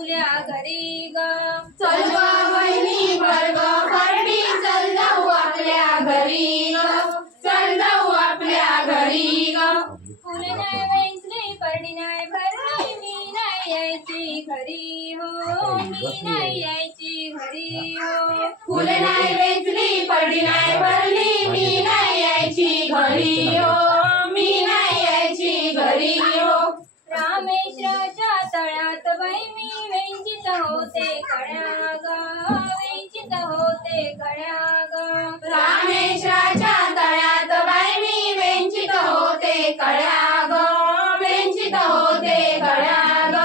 आपल्या घरी ग। चल ग बहिणी वर्ग परडी चल जाऊ आपल्या घरी ग, चल जाऊ आपल्या घरी ग। फुले नाही वेचली परडी नाही भरली मी नाही यायची घरी हो, मी नाही यायची घरी हो। फुले नाही वेचली परडी नाही भरली मी नाही यायची घरी हो, मी नाही यायची घरी हो। रामेश्वराच्या तळ्यात बाई मी वेंचित होते कळ्या ग, वेंचित होते कळ्या ग। रामेश्वराच्या तळ्यात बाई मी वेंचित होते कळ्या ग, वेंचित होते कळ्या ग।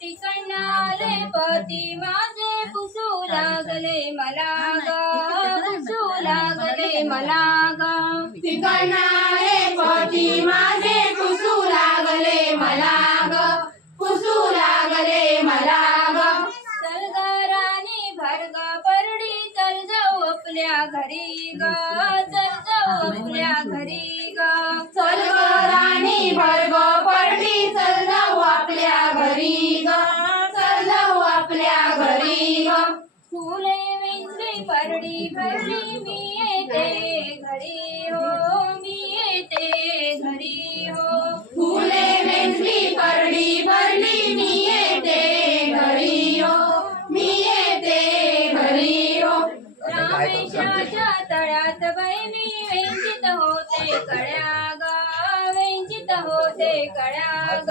तिकडनं आले पती माझे पुसू लागले मला ग, पुसू लागले मला ग। तिकडनं आले पती माझे पुसू लागले मला ग, पुसू लागले मला ग। चल ग राणी भर ग परडी चल जाऊ आपल्या घरी ग, चल जाऊ आपल्या घरी ग। चल ग राणी भर ग परडी चल जाऊ आपल्या घरी ग, चल जाऊ आपल्या घरी ग। फुले वेचली परडी भरली मी येते घरी हो, मी येते घरी हो। फुले वेचली परडी भरली मी येते घरी हो, मी येते घरी हो। रामेश्वराच्या तळ्यात बाई मी वेंचित होते कळ्या ग, वेंचित होते कळ्या ग।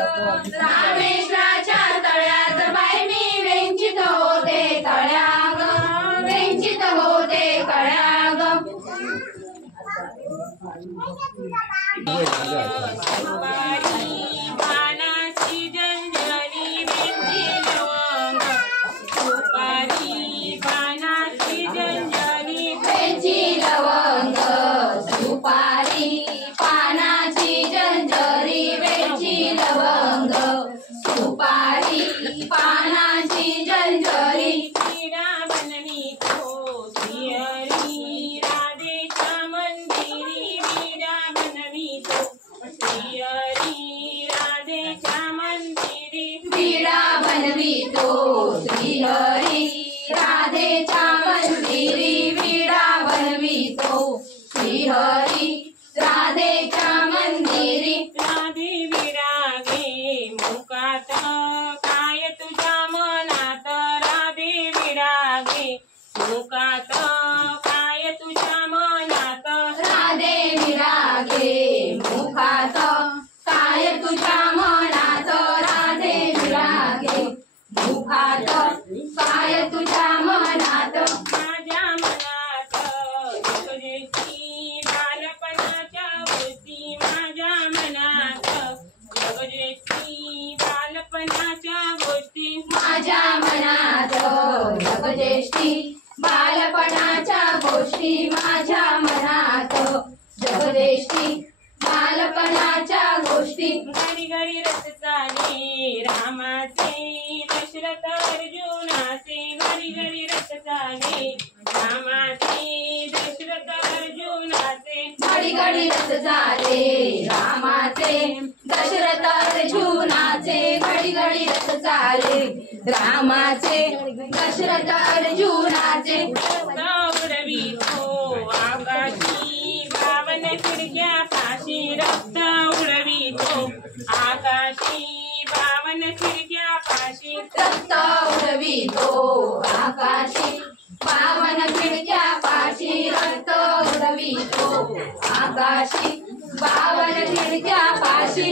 रामेश्वराच्या तळ्यात बाई मी वेंचित होते तळ्या ग, वेंचित होते कळ्या ग। सुपारी पानाची जंजरी वेलची लवंग, सुपारी पानाची जंजरी वेलची लवंग, सुपारी पानाची जंजरी वेलची लवंग, सुपारी पानाची जंजरी। विडा बनवी तो श्रीहरी राधेच्या मंदिरी, विडा बनवी तो श्रीहरी राधेच्या मंदिरी। विडा बनवितो श्रीहरी राधेच्या मंदिरी, विडा बनवितो श्रीहरी राधेच्या मंदिरी। राधे विडा घे मुखात काय तुझ्या मनात, राधे विडा घे मुखात काय तुझ्या मनात। राधे विडा घे मुखात काय तुझ्या मनात, राधे विडा घे मुखात काय तुझ्या मनात। माझ्या मनात जगजेची बालपणाच्या गोष्टी, माझ्या मनात जगजेची बालपणाच्या गोष्टी। माझ्या मनात जगज्येष्ठी बालपणाच्या गोष्टी, माझ्या मनात जगज्येष्ठी बालपणाच्या गोष्टी। घडी घडी रथ चाले रामाचे दशरथ अर्जुनाचे, घडी घडी रथ चाले रामाचे दशरथ अर्जुनाचे। घडी घडी रथ चाले रामाचे दशरथ अर्जुनाचे, घडी घडी रथ चाले रामाचे दशरथ अर्जुनाचे। उडवितो आकाशी बावन खिडक्या पाशी, रक्त उडवितो आकाशी बावन खिडक्या पाशी। रक्त उडवितो आकाशी बावन खिडक्या पाशी, रक्त उडवितो आकाशी बावन खिडक्या पाशी।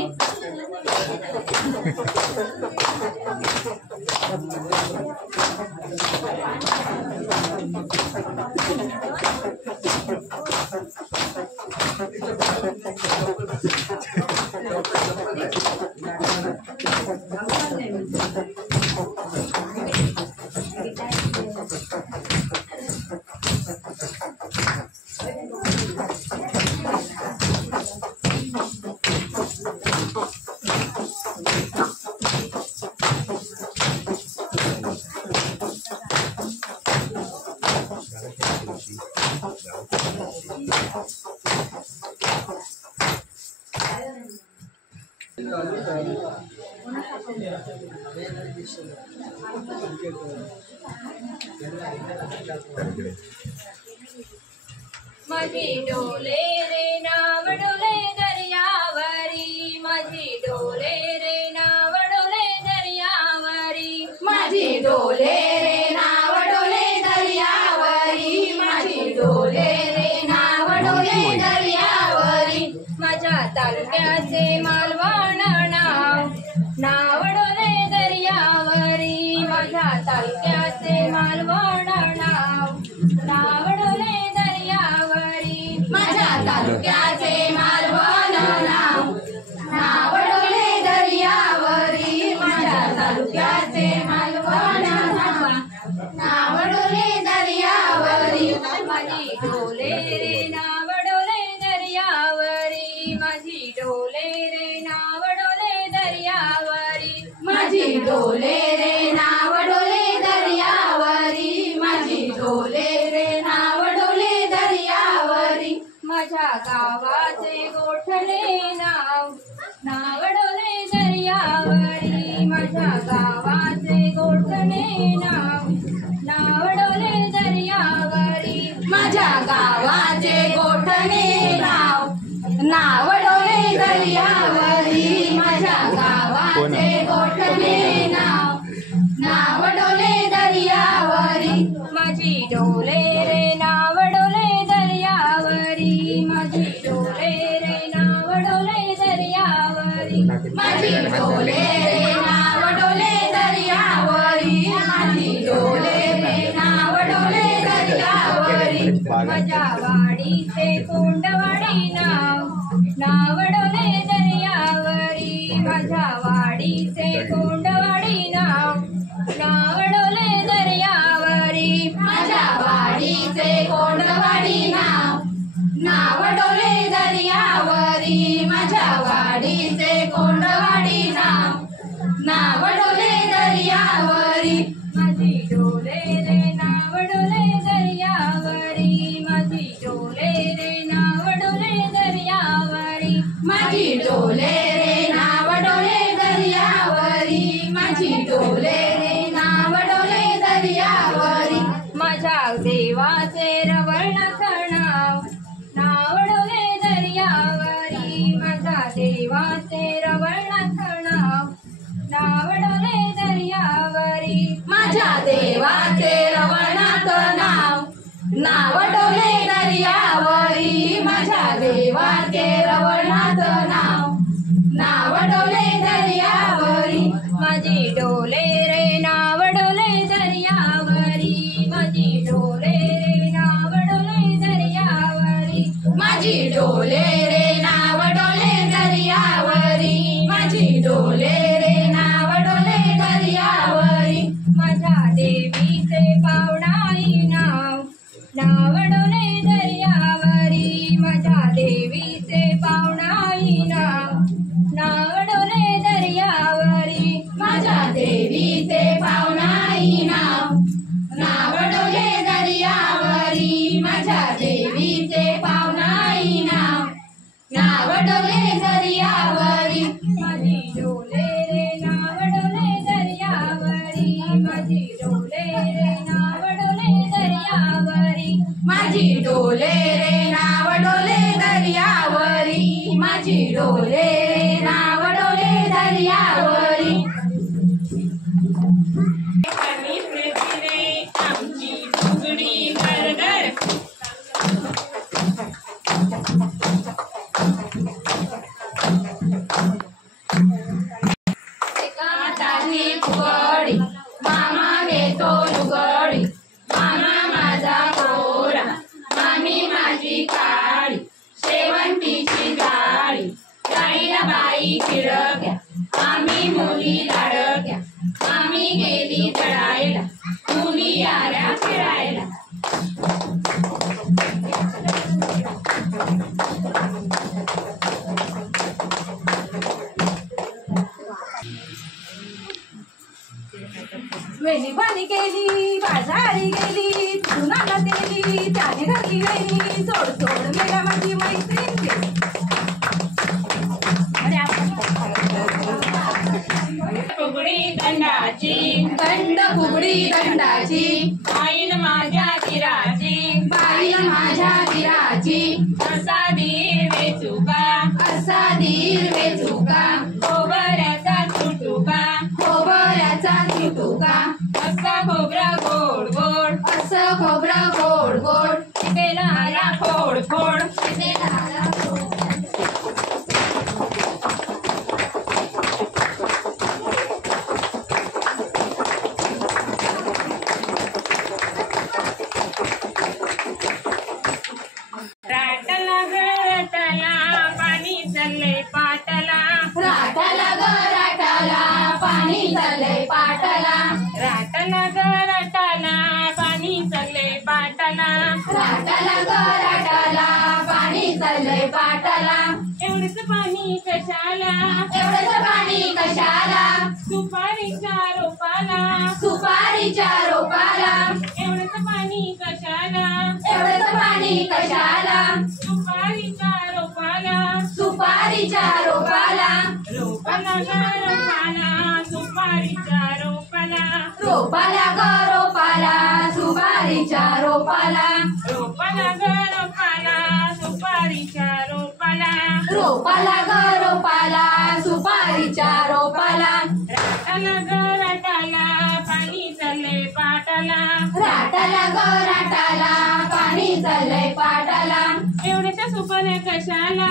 माझी डोले रे नाव डोले दर्यावरी, माझी डोले रे नाव डोले दर्यावरी, माझी डोले रे नाव डोले दर्यावरी, माझी डोले रे नाव डोले दर्यावरी, माझ्या तालुक्याचे मालवण नाव नाव डोले दर्यावरी, माझ्या तालुक्याचे मालवण नाव नाव डोले दर्यावरी, माझ्या तालुक्याचे मालवण नाव नाव डोले दर्यावरी, माझ्या तालुक्याचे मालवण नाव नाव डोले दर्यावरी, माझी डोले रे नाव डोले दर्यावरी, माझी डोले रे नाव डोले दर्यावरी, माझी डोले रे नाव डोले दर्यावरी, माझी डोले रे नाव डोले दर्यावरी, माझ्या गावाचे गोठणे नाव नाव डोले दर्यावरी, माझ्या गावाचे गोठणे नाव नाव डोले दर्यावरी, माझ्या गावाचे गोठणे नाव नाव डोले दर्यावरी, माझ्या गावाचे गोठणे नाव नाव डोले दर्यावरी, माझी डोले रे नाव डोले दर्यावरी, माझी डोले रे नाव डोले दर्यावरी, माझी डोले रे नाव डोले दर्यावरी, माझी डोले रे नाव डोले दर्यावरी, माझ्या वाडीचे कोंडवाडी नाव नाव डोले दर्यावरी, माझ्या वाडीचे कोंडवाडी नाव नाव डोले दर्यावरी, माझ्या वाडीचे कोंडवाडी नाव नाव डोले दर्यावरी, माझ्या वाडीचे कोंडवाडी नाव नाव डोले दर्यावरी, माझी डोले रे नाव डोले दर्यावरी, माझी डोले रे नाव डोले दर्यावरी, माझी डोले रे नाव डोले दर्यावरी, माझी डोले रे नाव डोले दर्यावरी, माझ्या देवाचे रवळनाथ नाव नाव डोले दर्यावरी, माझ्या देवाचे रवळनाथ नाव नाव डोले दर्यावरी, माझ्या देवाचे रवळनाथ नाव नाव डोले दर्यावरी, माझ्या देवाचे रवळनाथ नाव नाव डोले दर्यावरी, माझी डोले रे नाव डोले दर्यावरी, माझी डोले रे नाव डोले दर्यावरी, माझी डोले रे नाव डोले दर्यावरी, माझी डोले रे नाव डोले दर्यावरी, माझ्या देवीचे पावणाई नाव नाव डोले दर्यावरी, माझ्या देवीचे पावणाई नाव नाव डोले दर्यावरी, माझ्या देवीचे पावनाई नाव नाव डोले दर्यावरी, माझ्या देवीचे पावनाई नाव नाव डोले दर्यावरी, माझी डोले रे नाव डोले दर्यावरी, माझी डोले रे नाव डोले दर्यावरी, माझी डोले रे नाव डोले दर्यावरी, माझी डोले रे नाव डोले दर्यावरी, कमी प्रीतीने आमची फुगडी गरगर, हाताची फुगडी मामा घेतो लुगडी, मामा माझा गोरा मामी माझी काळी, शेवंतीची जाळी जाळीला बाई फिरक्या, आम्ही मुली लाडक्या, आम्ही गेली जळायला, मुली आल्या फिरायला, वेणी पाणी केली बाजारी गेली, तुनाला दिली त्याने घातली वेणी, सोड सोड मेला माझी मैत्रीण गेली. फुगडी दंडाची फुगडी दंडाची बाईन माझ्या विराची बाईन माझ्या विराची असा धीर वेचुका असा धीर वेचुका खोबऱ्याचा तुटुका खोबऱ्याचा तुटुका असा खोबरा गोड गोड असं खोबरं गोड गोड केला आला फोड फोड राटला गळतला पाणी चालले पाटला राटाला ग राटाला पाणी चाललंय पाटाला राटला गळतला पाणी चालले पाटला राटाला ग राटाला पाणी चाललंय पाटाला एवढंच पाणी कशाला एवढंच पाणी कशाला सुपारीच्या रोपाला सुपारीच्या रोपाला एवढंच पाणी कशाला एवढंच पाणी कशाला सुपारीच्या रोपाला सुपारीच्या रोपाला रोपाला ग रोपाला सुपारीच्या रोपाला रोपाला ग रोपाला सुपारीच्या रोपाला रोपाला ग रोपाला सुपारीच्या रोपाला रोपाला ग रोपाला सुपारीच्या रोपाला राटाला ग राटाला पाणी चालले पाटाला राटाला ग राटाला पाणी चाललंय पाटाला एवढ्याच्या सुपाऱ्या कशाला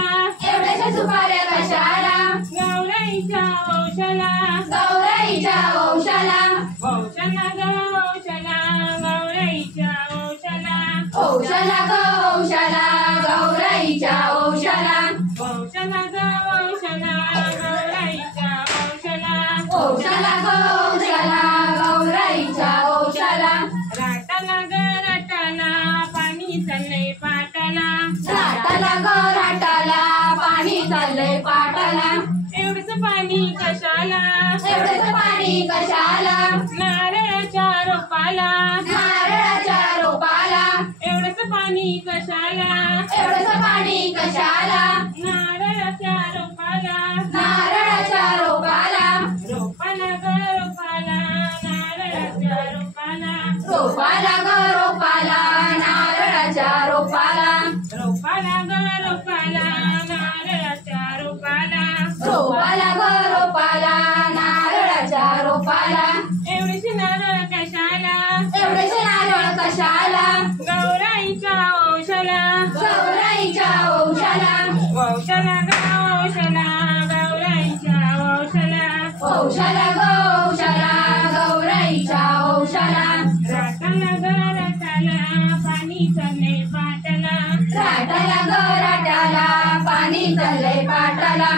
एवढ्याच्या सुपाऱ्या कशाला गौराईच्या औषला गौराईच्या वंशाला औषला ग औषला गौराईच्या औषला वंशाला ग वंशाला गौराईच्या वंशाला औषला ग औषला गौराईच्या औषला वंशाला ग वंशाला गौराईच्या वंशाला राटाला ग राटाला पाणी चालले पाटाला राटाला ग राटाला पाणी चाललंय पाटाला एवढंच पाणी कशाला एवढंच पाणी कशाला नारळाच्या रोपाला नारळाच्या रोपाला एवढंच पाणी कशाला एवढंच पाणी कशाला नारळाच्या रोपाला नारळाच्या रोपाला रोपाला ग रोपाला नारळाच्या रोपाला रोपाला ग रोपाला नारळाच्या रोपाला रोपाला ग रोपाला नारळाच्या रोपाला रोपाला ग रोपाला नारळाच्या रोपाला एवढीशी नारळ कशाला एवढेसे नारळ कशाला गौराईच्या औषला गौराईच्या वंशाला वंशला ग वंशला गौराईच्या वंशला वंशाला ग वंशाला गौराईच्या वंशाला राटाला ग राटाला पाणी चालले पाटाला राटाला ग राटाला पाणी चाललंय पाटाला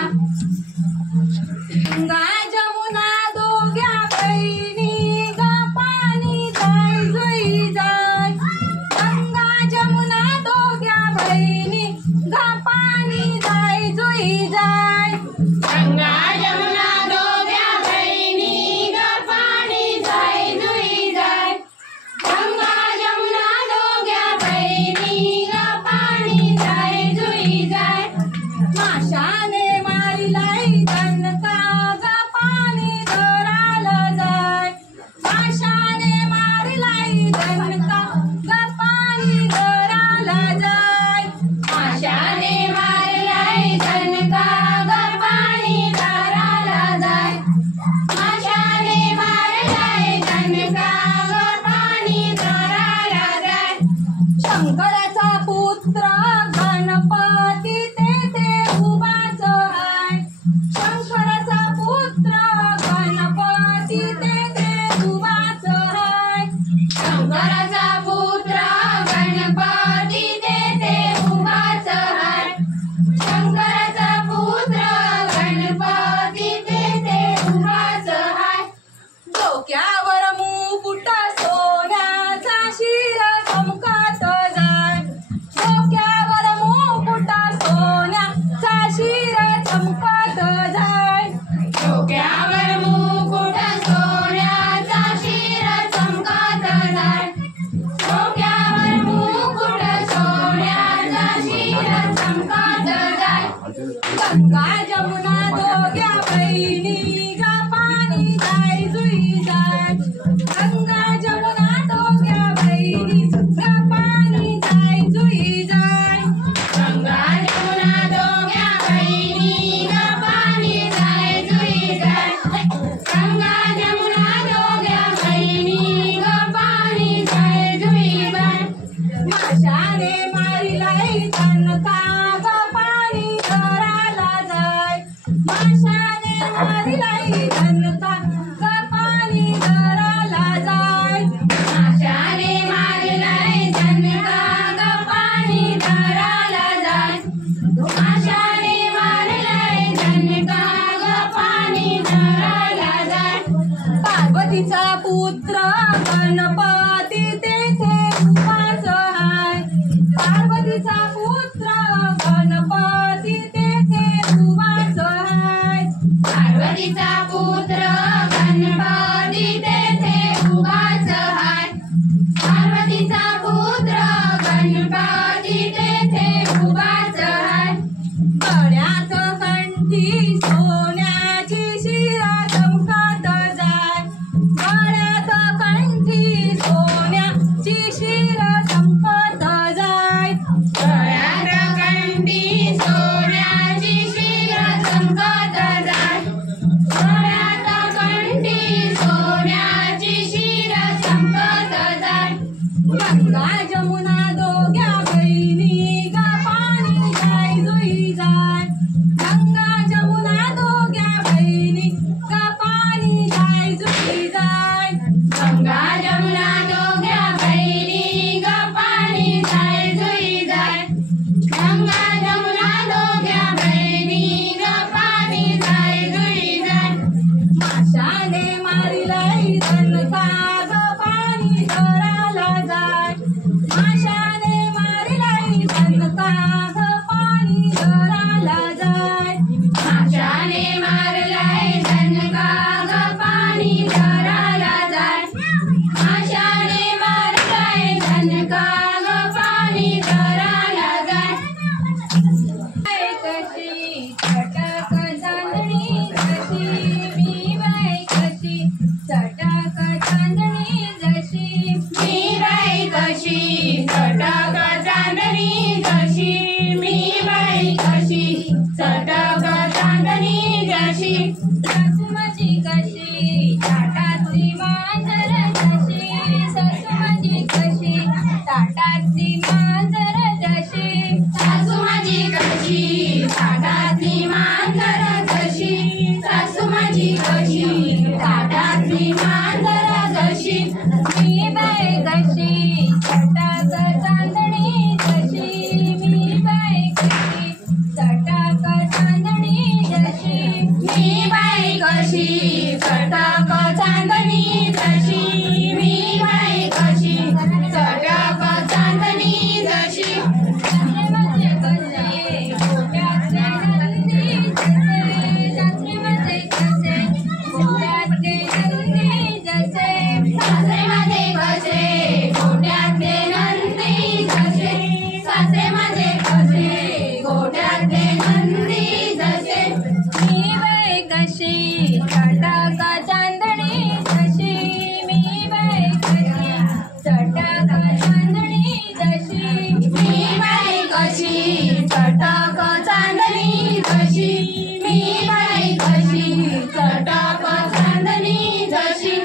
गंगा जमुना दोघ्या बहिणी ग पाणी जाय जुई जाय गंगा जमुना दोघ्या बहिणी ग पाणी जाय जुई जाय गंगा यमुना दोघ्या बहिणी ग पाणी जाय जुई जाय गंगा यमुना दोघ्या बहिणी ग पाणी जाय जुई जाय माशाने मारिलाई दणका ग पाणी धरायला जाय माशाने मारिलाई दणका ग पाणी धरायला जाय माशाने मारलाय दणका ग पाणी धरायला जाय माशाने मारलाय दणका ग पाणी धरायला जाय शंकराचा पुत्र गणपती तेथे उभाच आहे शंकराचा पुत्र गणपती तेथे उभाच आहे शंकराचा पुत्र गणपती तेथे उभाच आहे शंकराचा पुत्र गणपती तेथे उभाच आहे डोक्यावर मुकुट सोन्याचा शिर चमकत जाय डोक्यावर मुकुट सोन्याचा शिर चमकत जाय डोक्यावर मुकुट सोन्याचा शिर चमकत जाय डोक्यावर मुकुट सोन्याचा शिर चमकत जाय गंगा जमुना दोघ्या बहिणी ग पाणी जाय जुई जाय गंगा पुत्र गणपती तेथे उभाच हाय. पार्वतीचा पुत्र गणपती तेथे उभाच हाय. पार्वतीचा पुत्र गणपती तेथे उभाच हाय. पार्वतीचा पुत्र गणपती तेथे उभाच हाय. गळ्यात कंठी सोन्याची शिरा चमकत जाय. गळ्यात कंठी सोन्याची शिरा चमकत जाय. गळ्यात कंठी सोन्याची शिर चमकत जाय. गळ्यात कंठी सोन्याची शिर चमकत जाय. गंगा जमुना दोघ्या बहिणी ग पाणी जाय जुई जाय. गंगा जमुना दोघ्या बहिणी ग पाणी जाय जुई जाय. गंगा जमुना दोघ्या बहिणी ग पाणी जाय जुई जाय. गंगा जमुना दोघ्या बहिणी ग पाणी जाय जुई जाय. माशाने मारिलाई दणका ग पाणी धराला जाय. माशाने मारिलाई दणका ग पाणी धराला जाय. माशाने मारलाय दणका ग पाणी धराला जाय. माशाने मारलाय दणका ग पाणी धराला जाय. कशी चटक चांदणी जशी मी बाई कशी चटक चांदणी जशी मी बाई कशी चटक चांदणी जशी. मी बाई कशी चटक चांदणी जशी. सासूमाची कशी ताटातली मांजर जशी सासूमाची कशी ताटातली मांजर जशी सासू माझी कशी ताटातली मांजर जशी. सासू माझी कशी ताटातली मांजर जशी. मी बाई कशी चटक चांदणी जशी मी बाई कशी चटक चांदणी जशी मी बाई कशी चटक चांदणी जशी. मी बाई कशी चटक चांदणी जशी. सासरे माझे कसे गोट्यातले नंदी जसे सासरे माझे कसे गोट्यातले नंदी जसे सासरे माझे कसे गोट्यातले नंदी जसे. सासरे माझे कसे गोट्यातले नंदी जसे. मी बाई कशी चटक चांदणी जशी मी बाई कशी चटक चांदणी जशी मी बाई कशी चटक चांदणी जशी. मी बाई कशी चटक चांदणी जशी.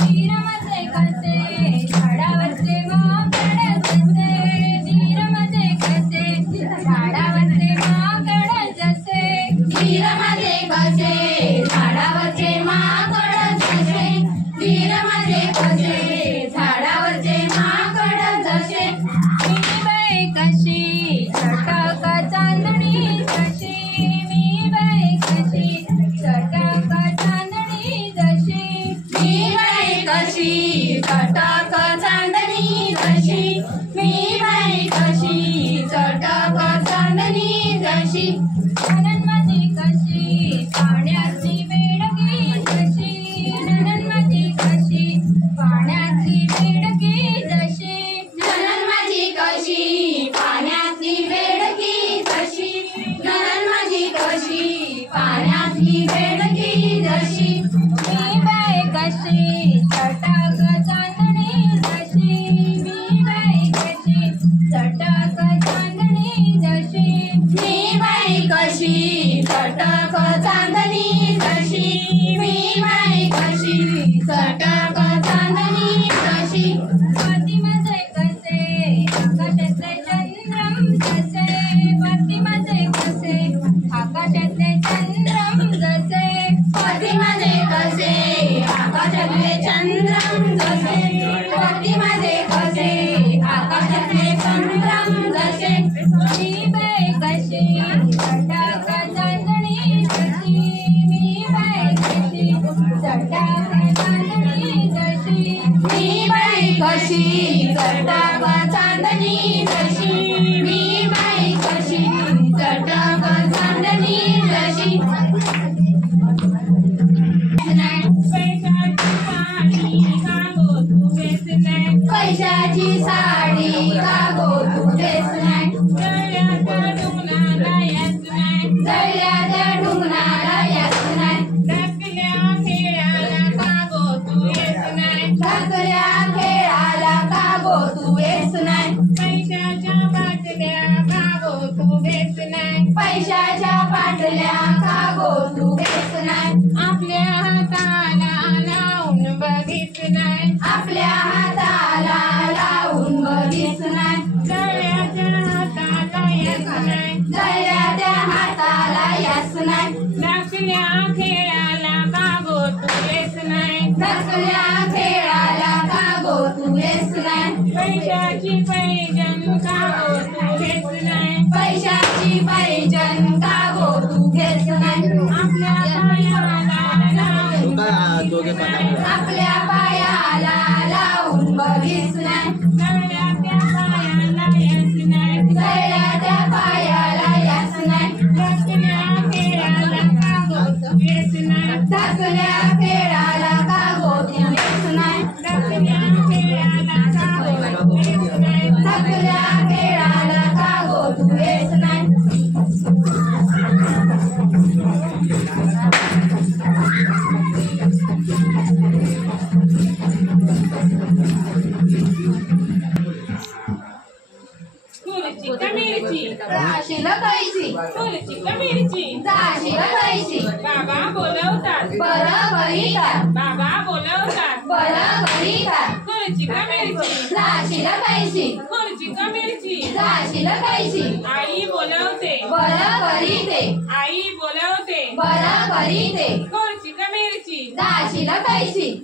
वीर माझे कसे झाडावरचे माकड जसे वीर माझे कसे झाडावरचे माकड जसे वीर माझे कसे झाडावरचे माकड जसे. वीर माझे कसे झाडावरचे माकड जसे. मी बाई कशी चटक चांदणी जशी मी बाई कशी चटक चांदणी जशी मी बाई कशी चटक चांदणी जशी. मी बाई कशी चटक चांदणी जशी. नणन माझी कशी पाण्याची बेडगी जशी नणन माझी कशी पाण्याची बेडगी जशी नणन माझी कशी पाण्यातली बेडगी जशी. नणन माझी कशी पाण्यातली बेडगी जशी. मी बाई कशी चटक चांदणी जशी मी बाई कशी चटक चांदणी जशी मी बाई कशी चटक चांदणी जशी. मी बाई कशी चटक चांदणी जशी. पती माझे कसे आकाशातले चंद्रम जसे पती माझे कसे आकाशातले चंद्रम जसे पती माझे कसे आकाशातले चंद्रम जसे. पती माझे कसे आकाशातले चंद्रम जसे. मी बाई कशी चटक चांदणी जशी मी बाई कशी चटक चांदणी जशी कशी चटक चांदणी जशी मी बाई कशी चटक चांदणी जशी पैशाची साडी का गो तू देस नाही जळल्याच्या ढुंगणाला याच नाही धाकल्या खेळाला का गो तू येस नाही पैशाच्या बाटल्या का गो तू घेत नाही आपल्या हाताला लावून बघित नाही जळल्याच्या हाताला याच नाही धाकल्या खेळाला का गो तू येस नाही पैशाची पैजन का गो तू घेत नाही आपल्या पायाला लावून बघीस नाही जळल्याच्या पायाला याच नाही धाकल्या खेळाला का गो तू येस नाही बाबा बोलवतात खुर्ची का मिरची खुर्ची का मिरची आई बोलवते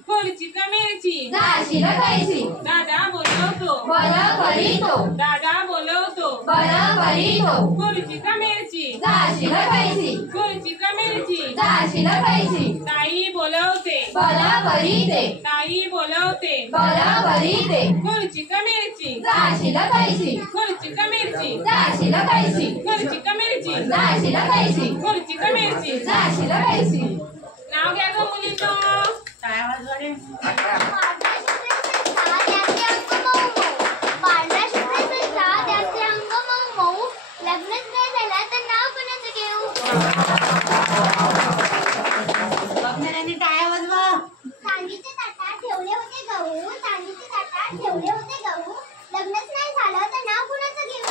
खुर्ची का मिरची दादा बोलवतो खुर्ची का मिरची ताई बोलवते खुर्ची का मिरची नाव घ्या ग मुलीचं लग्नच नाही झालं तर नाव कुणाचं घेऊ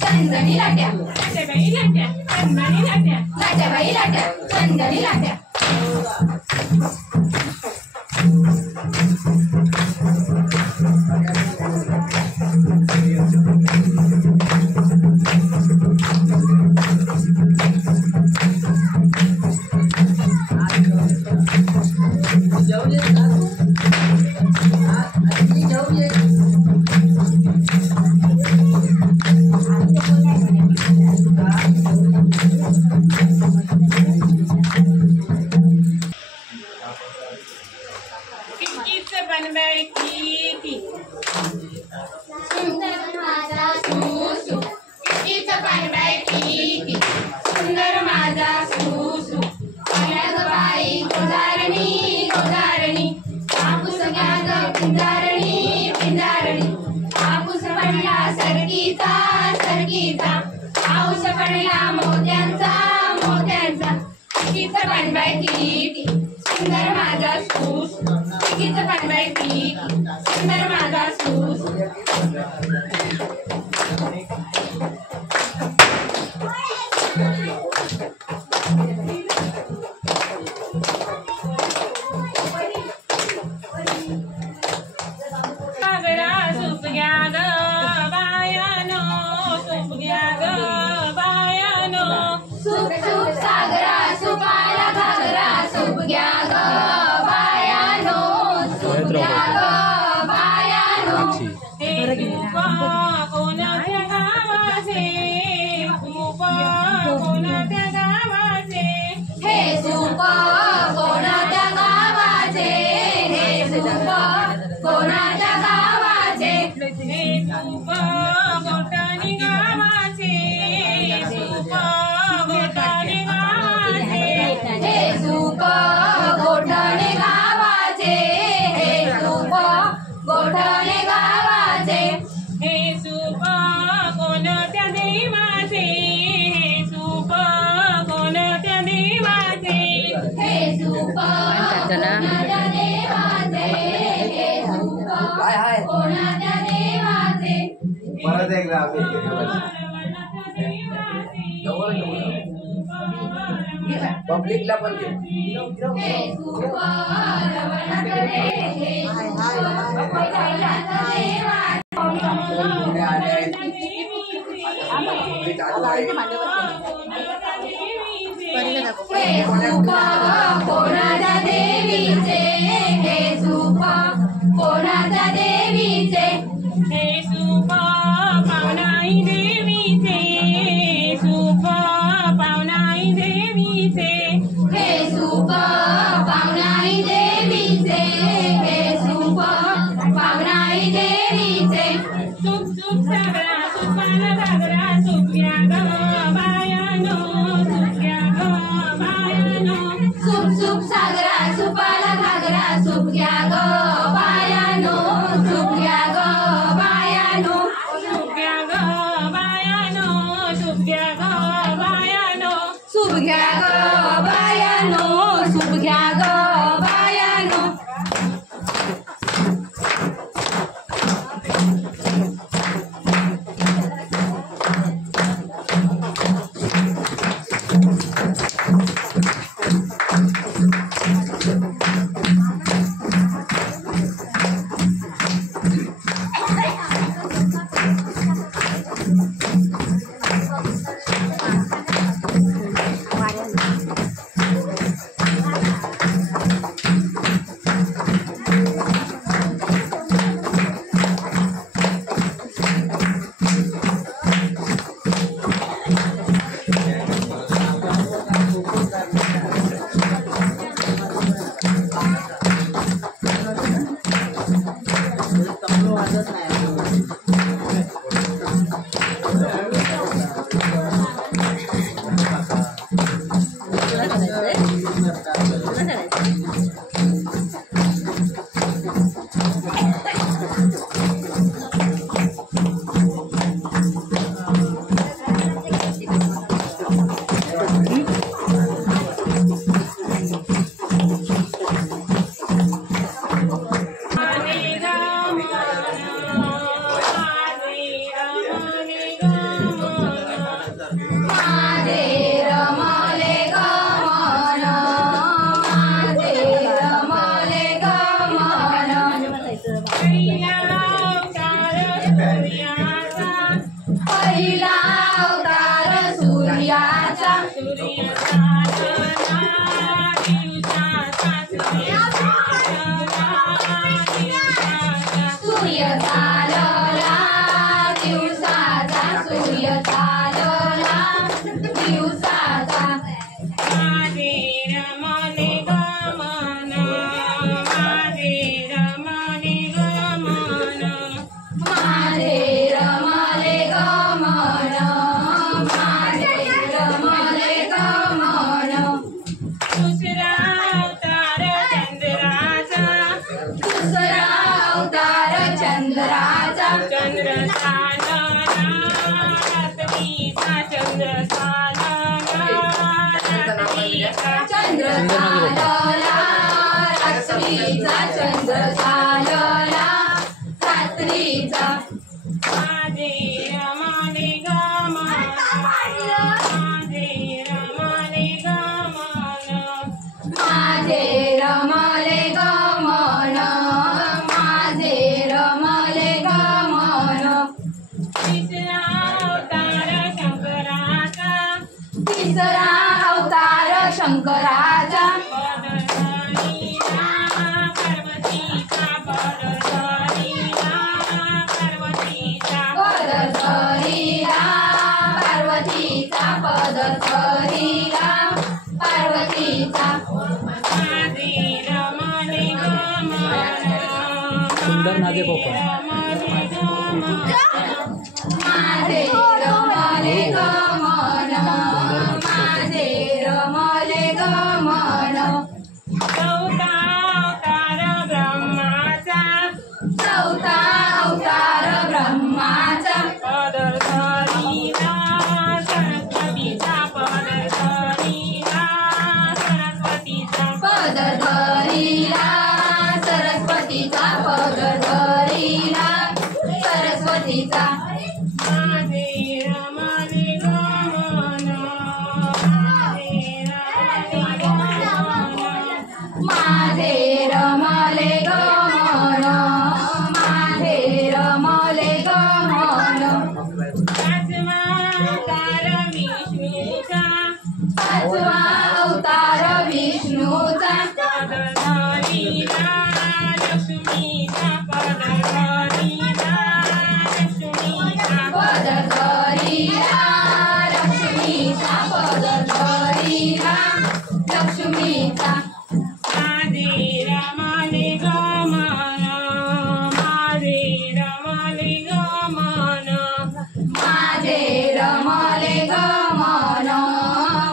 चंदनी लाट्या चंदनी लाट्या सुंदर माझा सुसु बाई गोदारणी गोदारणी कापूस घ्या पिंजारणी पिंजारणी कापूस पडला सरकीचा सरकीचा पाऊस पडला मोत्यांचा मोत्यांचा चिकीचं पान बाई टिकी सुंदर माझा सूस चिकीचं पान बाई टिकी सुंदर माझा सूस सागरा सूप घ्या ग बायानो सूप घ्या ग बायानो सूप सूप सागरा सुपाला घागरा सूप घ्या ग बायानो सूप घ्या ग बायानो हे सूप कोणाच्या गावाचे सूप कोणाच्या गावाचे हे सूप कोणाच्या गावाचे हे सूप कोणाच्या गावाचे हे सूप गोटाणी गावाचे सूप गोटाणी गावाचे हे सूप गोठणे गावाचे हे सूप गोठणे गावाचे हे सूप कोणत्या देवाचे हे सूप कोणत्या देवाचे हे सूप कोणाच्या देवाचे हे सूप कोणाच्या देवाचे परत एकदा पब्लिकला पण घे. हे सूप रवणाचं रे हे सूप कोणाच्या देवाचे पुढे आले आहेत. आता पब्लिक चालू आहे. हे सूप कोणाच्या देवीचे हे सूप कोणाच्या देवीचे हे सूप पावनाई देवीचे सूप पावनाई देवीचे हे सूप पावनाई देवीचे हे सूप पावनाई देवीचे सूप सूप सागरा सुपाला घागरा सूप घ्या ग बायानो सूप घ्या ग बायानो सूप सूप सागरा सुपाला घागरा सूप घ्या ग बायानो सूप घ्या ग बायानो सूप घ्या ग बायानो सूप घ्या ग बायानो सूप घ्या ग बायानो सूप घ्या ग बायानो पहिला अवतार सूर्याचा सूर्य चालला दिवसाचा सूर्य चालला दिवसाचा माझे रमणे गमन माझे रमणे गमन माझे रमले गमन माझे रमले गमन दुसरा चालला रात्रीचा चंद्र चालला रात्रीचा माझे रमाले गमन माझे रमाले गमन माझे रमले गमन माझे रमले गमन तिसरा अवतार शंकराचा तिसरा अवतार शंकराचा पदधरीला पार्वतीचा पदधरीला पार्वतीचा माझे रमले गमन सुंदर नाचे कोकण माझे रमले गमन माझे रमले गमन चौथा अवतार ब्रह्माचा चौथा अवतार ब्रह्माचा पदधरीला सरस्वतीचा पदधरीला सरस्वतीचा पदधरीला सरस्वतीचा पदधरीला सरस्वतीचा माझे रमले गमन माझे रमले गमन माझे रमले गमन पाचवा अवतार विष्णूचा पाचवा अवतार विष्णूचा पदधरीला लक्ष्मीचा पदधरीला लक्ष्मीचा पदधरीला लक्ष्मीचा माझे रमले गमन माझे रमले गमन माझे रमले गमन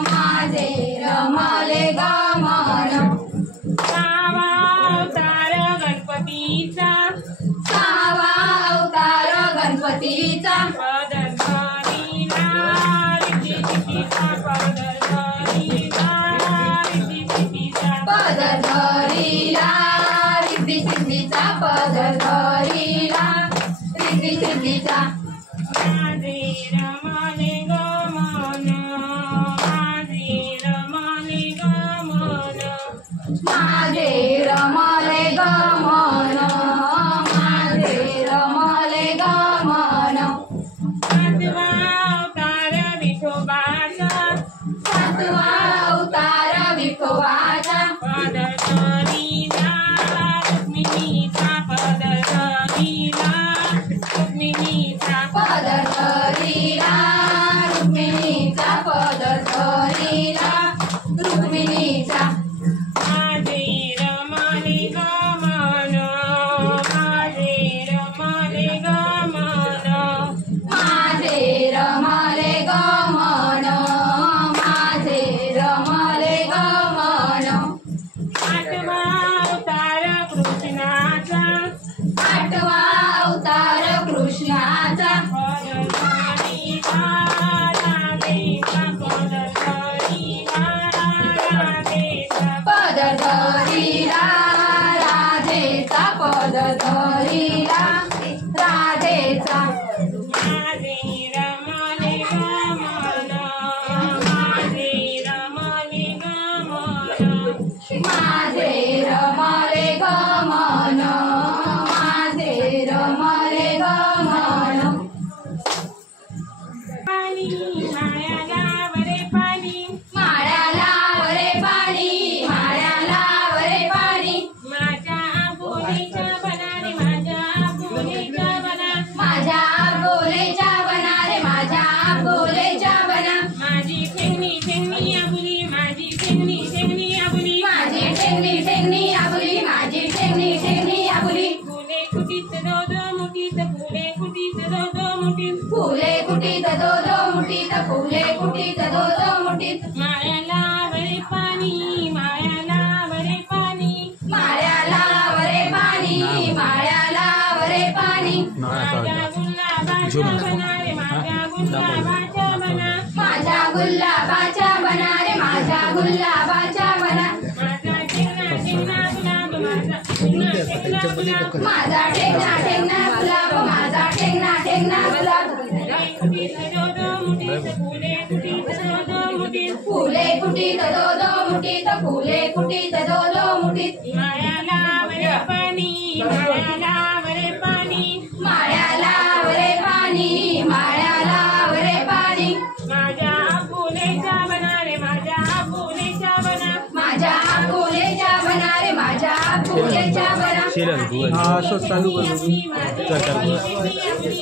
माझे रमले गमन सहावा अवतार गणपतीचा सहावा अवतार गणपतीचा पदधरीला रिद्धिसिद्धीचा पदधरीला रिद्धिसिद्धीचा पदधरीला रिद्धिसिद्धीचा पदधरीला रिद्धिसिद्धीचा माझे रमले गमन माझे रमले गमन माझे रमले गमन माझे रमले गमन सातवा अवतार विठोबाचा सातवा अवतार विठोबाचा पदधरीला रुक्मिणीचा पदधरीला रुक्मिणीचा पदधरीला रुक्मिणीचा पदधरीला रुक्मिणीचा माझे रमले गमन माझे रमले गमन माझे रमले गमन माझे रमले गमन आठवा अवतार कृष्णाचा आठवा अवतार कृष्णाचा पदधरीला राधेचा पदधरीला राधेचा पदधरीला राधेचा पदधरीला राधेचा माझे रमले गमन माझे रमले गमन माझे रमले गमन माझे रमले गमन पाणी मायाला वरे पाणी माळ्याला वरे पाणी माळ्याला वरे पाणी माझ्या बोलीच्या बनाने माझ्या बोलीच्या बना माझ्या बोलेच्या बना रे माझ्या बोलेच्या बना माझी ठेंगणी ठेंगणी आबुली माझी ठेंगणी ठेंगणी आबुली माझी ठेंगणी ठेंगणी आबुली माझी ठेंगणी ठेंगणी आबुली फुले कुटीत दो दो मुठीत फुले कुटीत दो दो मुठीत फुले कुटीत दो दो मुठीत फुले कुटीत दो दो मुठीत मायाला वरे पाणी मायाला वरे पाणी माळ्याला वरे पाणी माळ्याला वरे पाणी माझ्या गुलाबाच्या बना रे माझ्या गुलाबाच्या बना माझ्या गुलाबाच्या बना रे माझ्या गुलाबाच्या बना माझा ठेंगणा ठेंगणा गुलाब माझा ठेंगणा ठेंगणा गुलाब फुले कुटीत दो दो मुठीत फुले कुटीत दो दो मुठीत माळ्याला वरे पाणी माळ्याला वरे पाणी माळ्याला वरे पाणी माळ्याला वरे पाणी माझ्या फुलेच्या बनारे माझ्या फुलेच्या बना माझ्या फुलेच्या बना रे माझ्या फुलेच्या बना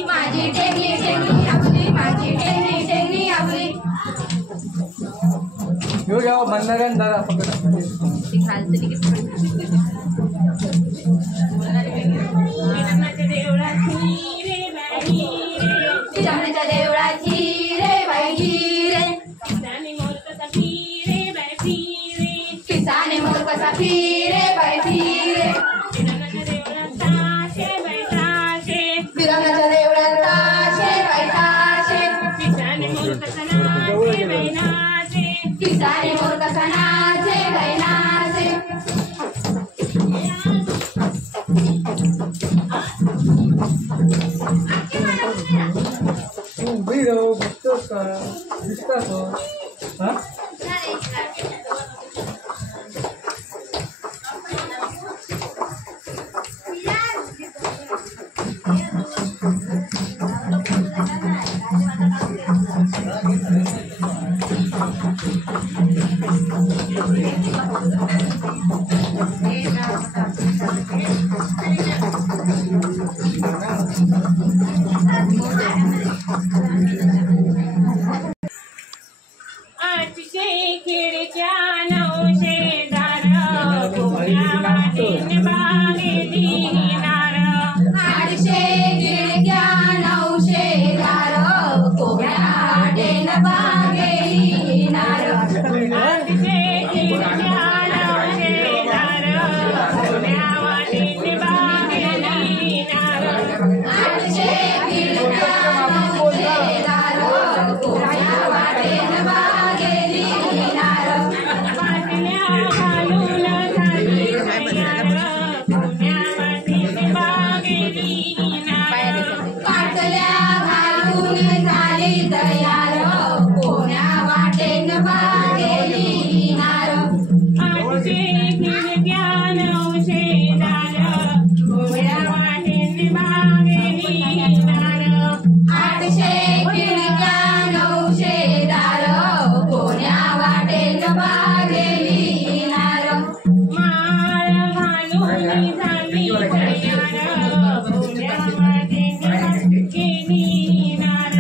माझी टेंगणी टेंगणी आपली माझी टेंगणी टेंगणी आपली विरमणाच्या देवळाची रे बाई रे विरमणाच्या देवळाची रे बाई रे पिसाने मोर कसा फिरे बाई फिरे पिसाने मोर कसा फिरे बाई फिरे विरमणाच्या देवळात ताशे बाई ताशे विरमणाच्या देवळात ताशे बाई ताशे पिसाने मोर कसा नाचे बाई नाचे पिसाने मोर कसा नाचे बाई नाचे आठशे खिडक्या नऊशे दार कोण्या वाटेने बागेली नार आठशे खिडक्या नऊशे दार कोण्या वाटेनं बागेली नार आठशे खिडक्या नऊशे दार कोण्या वाटेने बागेली नार आठशे खिडक्या नऊशे दार कोण्या वाटेनं बागेली नार पाटल्या घालून झाली तयार कोण्या वाटेने बागेली नार पाटल्या घालून झाली तयार कोण्या वाटेनं बागेली नार आठशे खिडक्या नऊशे दार कोण्या वाटेने बागेली नार आठशे खिडक्या नऊशे दार कोण्या वाटेनं बागेली नार माळ घालून झाली तयार कोण्या वाटेने बागेली नार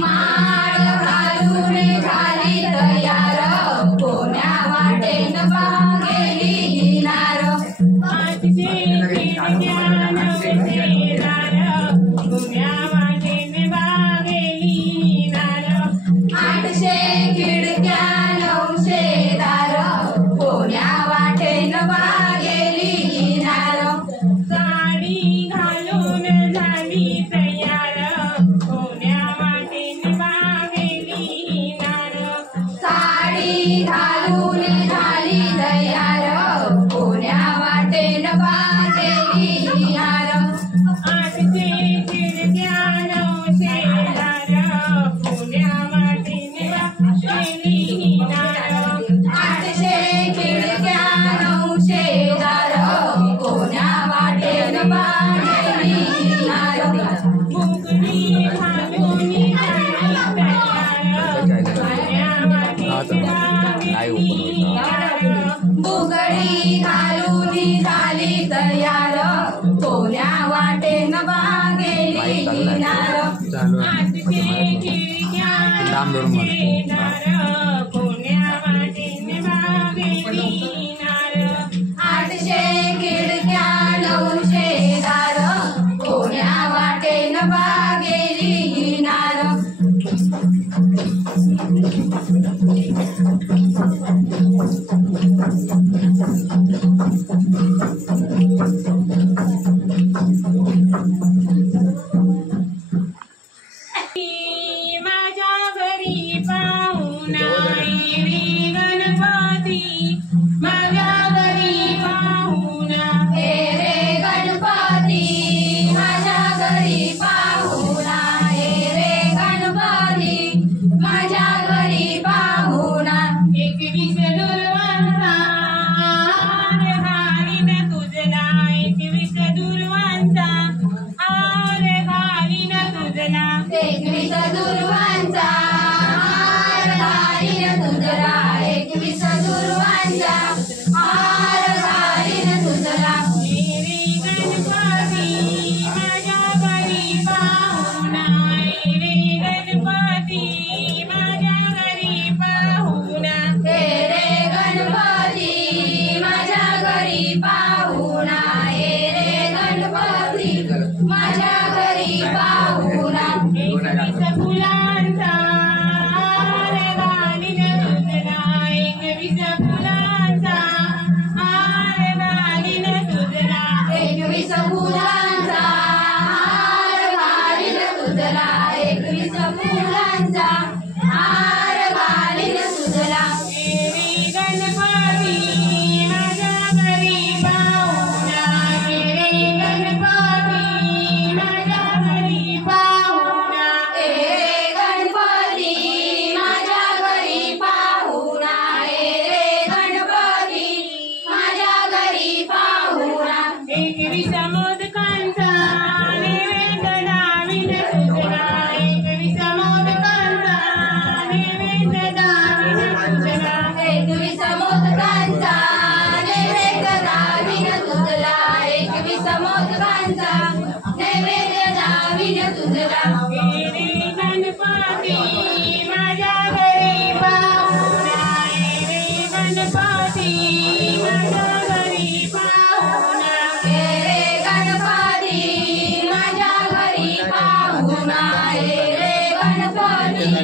माळ घालून झाली तयार कोण्या वाटेनं बागेली नार आठशे खिडक्या नऊशे दार कोण्या वाटेने बागेली नार आठशे खिडक्या नऊशे दार कोण्या वाटेनं बागेली नार साडी घालून झाली तयार कोण्या वाटेने बागेली नार साडी घालून झाली तयार कोण्या वाटेनं बागेली नार आठशे खिडक्या नऊशे दार कोण्या वाटेने बागेली नार आठशे खिडक्या नऊशे दार कोण्या वाटेनं बागेली नार बुगडी घालून झाली तयार कोण्या वाटेने बागेली नार बुगडी घालून झाली तयार आठशे खिडक्या नऊशे दार कोण्या वाटेने बागेली नार 8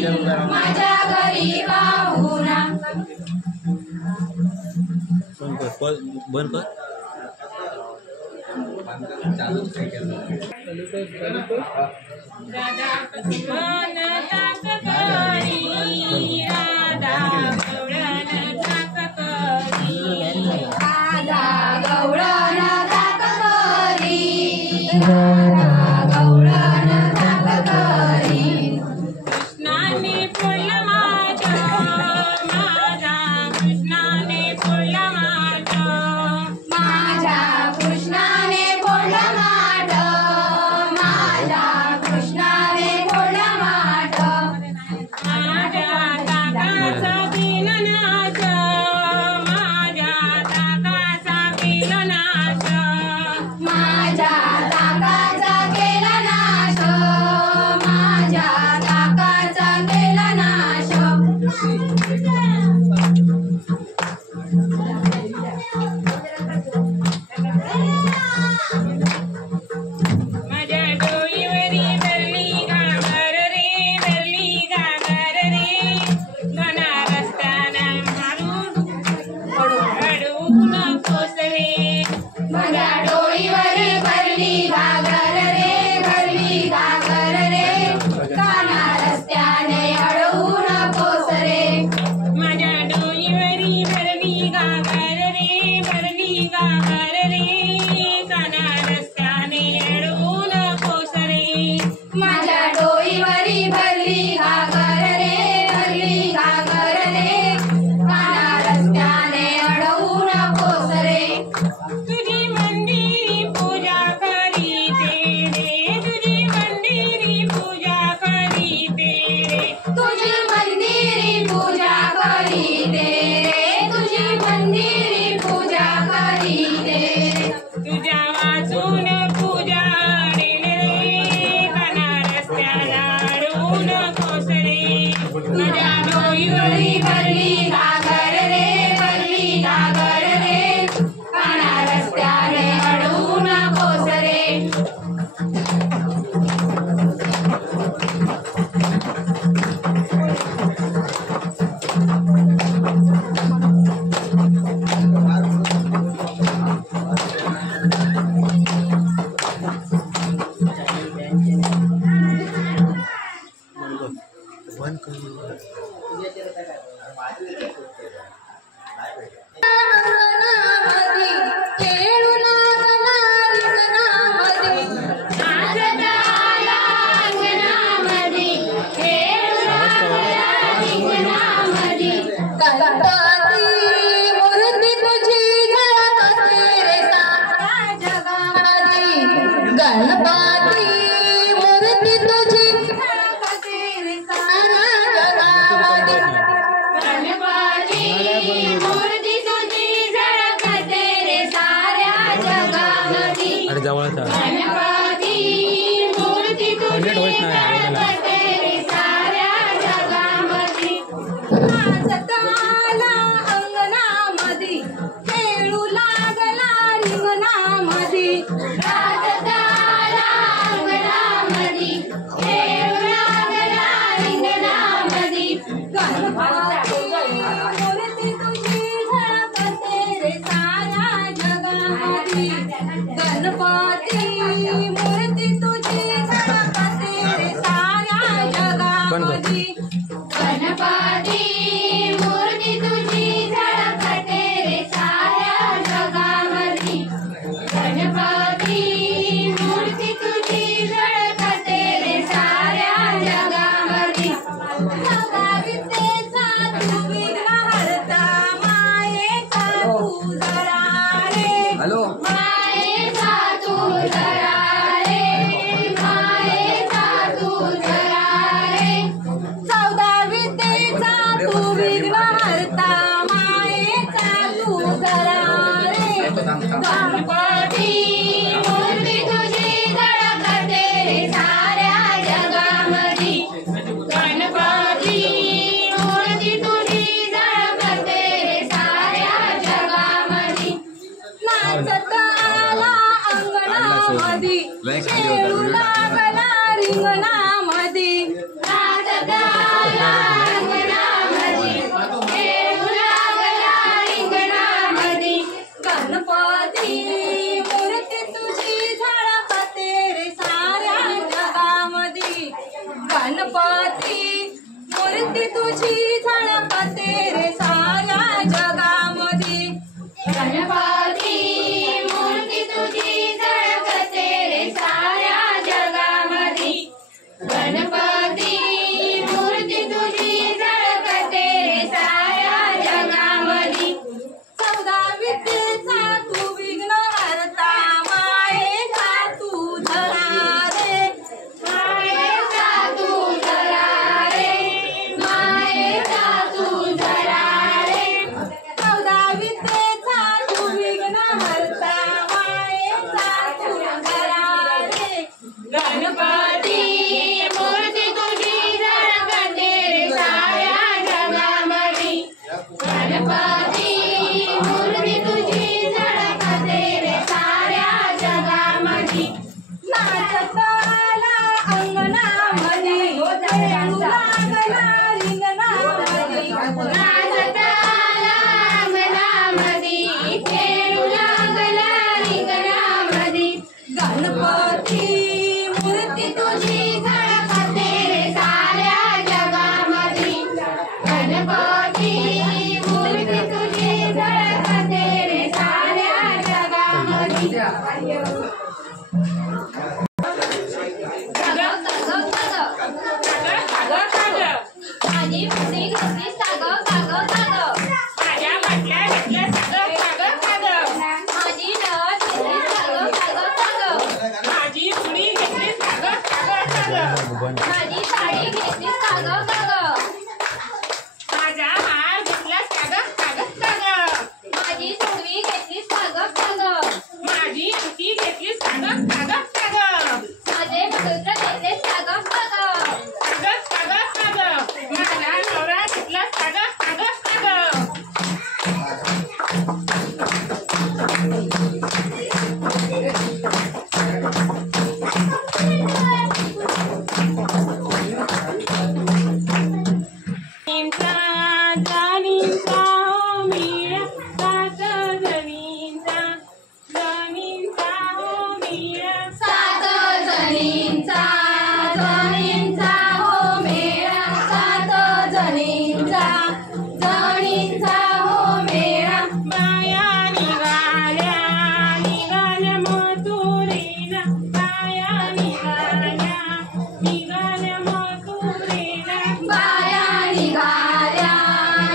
माझ्या घरी पाहुणा बंद कर राधा मन ताक करी राधा गवळण ताक करी राधा गवळण ताक करी राधा गवळण ताक करी कृष्णाने फुलला माझ्या माझा कृष्णाने फुलला माझ्या माझ्या कृष्णाने फोडलं माठ माझ्या कृष्णाने फोडलं माठ माझ्या ताकाचा बिलनाश माझ्या ताकाचा बिलनाश माझ्या ताकाचा केला नाश माझ्या ताकाचा केला नाश माझ्या डोईवरी भरली घागर रे गणा रस्त्यानं मारून अडवू नकोस रे माझ्या डोईवरी भरली घागर रे काना रस्त्याने अडवू नकोस रे माझ्या डोईवरी भरली घागर रे काना रस्त्याने अडवू नकोस रे माझ्या डोईवरी भरली घागर रे काना रस्त्याने अडवू नकोस रे तुझी मंदिरी पूजा करीते रे तुझी मंदिरी पूजा करीते रे तुझी मंदिरी पूजा करीते रे तुझी मंदिरी पूजा करीते रे तुझ्या वाचून पूजा अडेल रे काना रस्त्याला अडवू नकोस रे माझ्या डोईवरी भरली घागर रे काना रस्त्याने अडवू नकोस रे गणपती मूर्ती तुझी झळकते रे साऱ्या जगामध्ये गणपती मूर्ती तुझी झळकते रे साऱ्या जगामध्ये अरे जवळचा गणपती मूर्ती तुझी झळकते रे साऱ्या जगामध्ये नाचताला अंगणामध्ये खेळू लागला रिंगणामध्ये नाचताला अंगणामध्ये खेळू लागला रिंगणामध्ये गणपती मूर्ती तुझी झळकते रे साऱ्या जगामध्ये गणपती मूर्ती तुझी झळकते रे साऱ्या जगामध्ये गणपती मूर्ती तुझी झळकते रे साऱ्या जगामध्ये गणपती मूर्ती तुझी झळकते रे साऱ्या जगामध्ये विद्येचा तू विघ्नहर्ता मायेचा तू जरा रे हॅलो मायेचा तू जरा रे मायेचा तू जरा रे 14 विद्येचा तू विघ्नहर्ता मायेचा तू जरा रे गणपती मूर्ती तुझी झळकते रे साऱ्या जगामध्ये गणपती मूर्ती तुझी झळकते रे साऱ्या जगामध्ये नाचत आला अंगणामध्ये खेळू लागला रिंगणामध्ये नाचत आला मूर्ती तुझी झळकते रे साऱ्या जगामध्ये गणपती मूर्ती तुझी झळकते रे साऱ्या जगामध्ये गणपती मूर्ती तुझी झळकते रे साऱ्या जगामध्ये 14 विद्येचा तू विघ्न हरता मायेचा तू धरा रे मायेचा तू धरा रे मायेचा तू धरा रे 14 विद्येचा तू विघ्न हरता मायेचा तू धरा रे गणपती मूर्ती तुझी झळकते रे साऱ्या जगामध्ये गणपती मूर्ती तुझी झळकते रे साऱ्या जगामध्ये नाचताला अंगणामध्ये खेळू लागला रिंगणामध्ये नाचताला अंगणामध्ये खेळू लागला रिंगणामध्ये गणपती मूर्ती तुझी झळकते रे साऱ्या जगामध्ये गणपती मूर्ती तुझी झळकते रे साऱ्या जगामध्ये माझी मुठी घेतली सागव सागव सागव माझ्या म्हटल्या घेतल्या सागं सागं सागं माझी नथ घेतली सागव सागव सागव माझी पुडी घेतली सागं सागं सागं माझी साडी घेतली सागव सागव माझा हार घेतला सागं सागं सागं माझी सुडवी घेतली सागव सागव माझी अंगठी घेतली सागं सागं सागं माझे मंगळसूत्र घेतले सागव सागव सागं सागं सागं माझा नवरा घेतला सागं सागं सागं जनींचा जनींचा हो मिळा सात जनींचा जनींचा हो मिळा सात जणींचा जणींचा हो मेळा सात जणींचा जणींचा हो मेळा बाया निघाल्या निघाल्या मथुरेला बाया निघाल्या निघाल्या मथुरेला बाया निघाल्या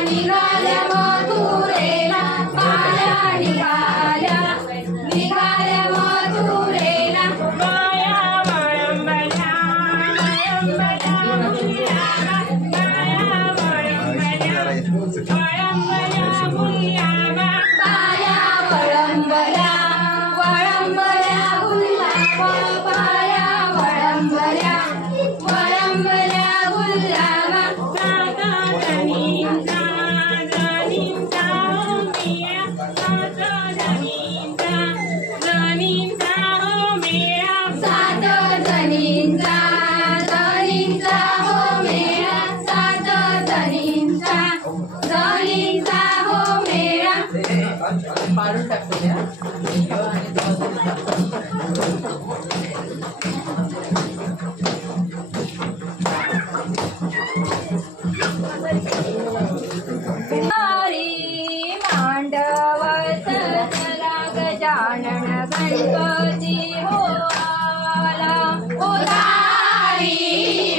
निघाल्या मथुरेला बाया निघाल्या निघाल्या मथुरेला बाया वळंबल्या वळंबल्या मुलाला बाया वळंबल्या वळंबल्या मुलाला बाया वळंबल्या वळंबल्या गुलाबा बाया वळंबल्या वळंबल्या गुलाबा सात जनींचा जनींचा हो मिळा सात जनींचा जनींचा हो मिळा सात जणींचा जणींचा हो मेळा सात जणींचा जणींचा हो मेळा हरी मांडव सजला गजानन गणपती हो आला ओ दारी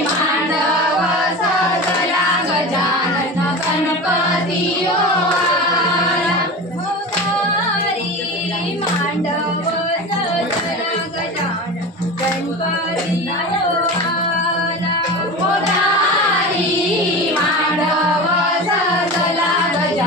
मांडव सजला गजानन गणपती ओ आला हरी मांडव सजला गजानन गणपती हो आला ओ दारी मांडव सजला गजानन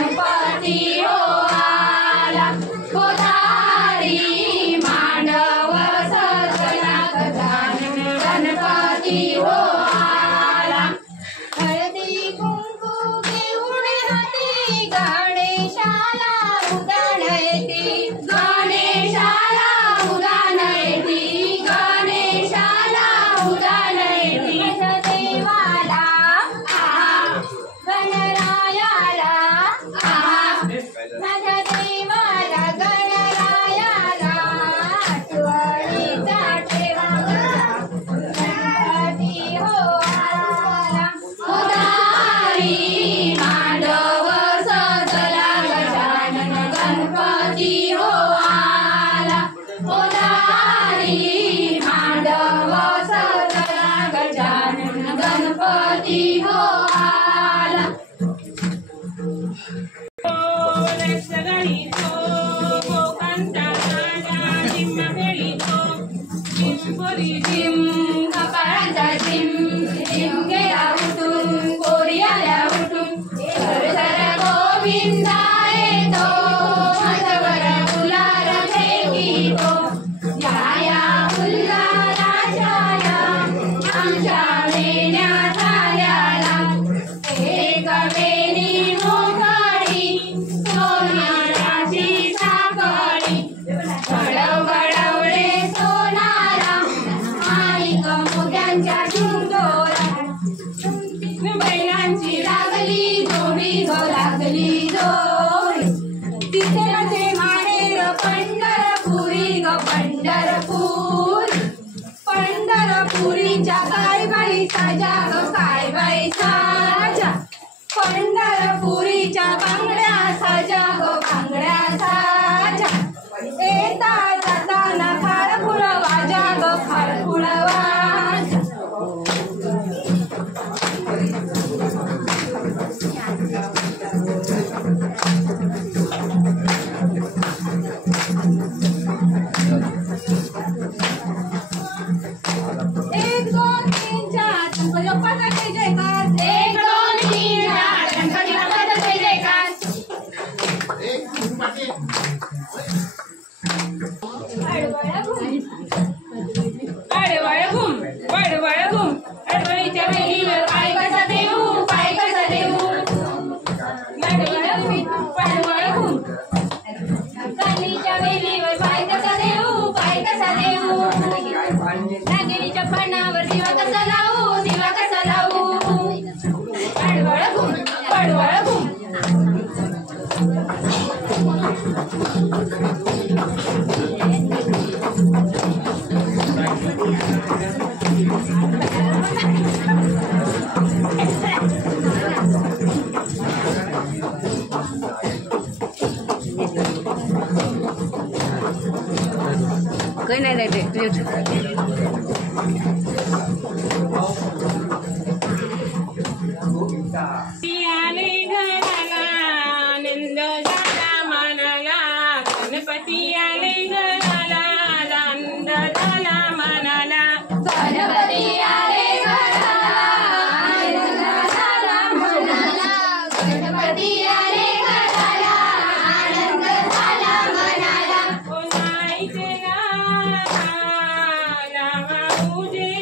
गणपती हो आला गोदारी मांडव सजला गजानन गणपती हो आला हळदी कुंकू घेऊन हाती गणेशाला उदान येते गणेशाला उदान येते गणेशाला उदान येते माझ्या देवाला गणरायाला माझ्या देवाला गणरायाला आठवणीचा ठेवा गणपती हो आला उदारी मांडव सजला गजानन गणपती हो आला उदारी मांडव सजला गजानन गणपती हो आला झिम कपाळाचा झिम झिम गेला उठून पोरी आल्या उठून सर गोविंदा येतो माझ्यावर गुलाल फेकितो या गुलालाच्या आमच्या वेण्या झाल्याला एक वेणी मोकळी सोनाराची साखळी वळवळे सोनारा आणि मोत्यांच्या झुंजोरा बैलांची लागली जोडी गो लागली जोडी तिथे माझे माहेर पंढरपुरी ग पंढरपुरी पंढरपुरीच्या काय बाई साजा ग काय बाई साजा पंढरपुरीच्या बांगड्या साजा ग बांगड्या साजा येता जाताना फाळफुळ वाजा ग फाळफुळ वाजा एक दोन तीन चार गणपती बाप्पाचा जय जयकार एक दोन तीन चार गणपती बाप्पाचा जय जयकार आडवळ घुम वडवळ घुम अडवळीच्या वेळीवर पाय कसा देऊ पाय कसा देऊ आडवळ घुम वडवळ घुम कालीच्या वेलीवर पाय कसा देऊ पाय कसा देऊ नागिनीच्या फणावर दिवा कसा लावू दिवा कसा लावू आडवळ घुम वडवळ घुम काही नाही नाही ते आले घराला आनंद झाला मनाला गणपती आले घराला आनंद झाला मनाला गणपती आले घराला आनंद झाला मनाला गणपती आले घराला आनंद झाला मनाला ओ माईचे लावा उजे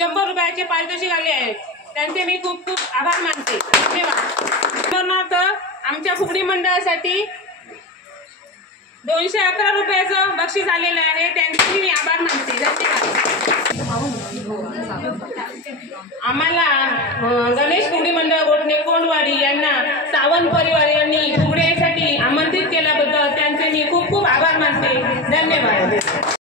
100 रुपयाचे पारितोषिक आले आहेत. त्यांचे मी खूप खूप आभार मानते. धन्यवाद. उदाहरणार्थ आमच्या फुगडी मंडळासाठी 211 रुपयाचं बक्षीस आलेलं आहे. त्यांचे मी आभार मानते. धन्यवाद. आम्हाला गणेश फुगडी मंडळ गोठणे कोंडवाडी यांना सावंत परिवार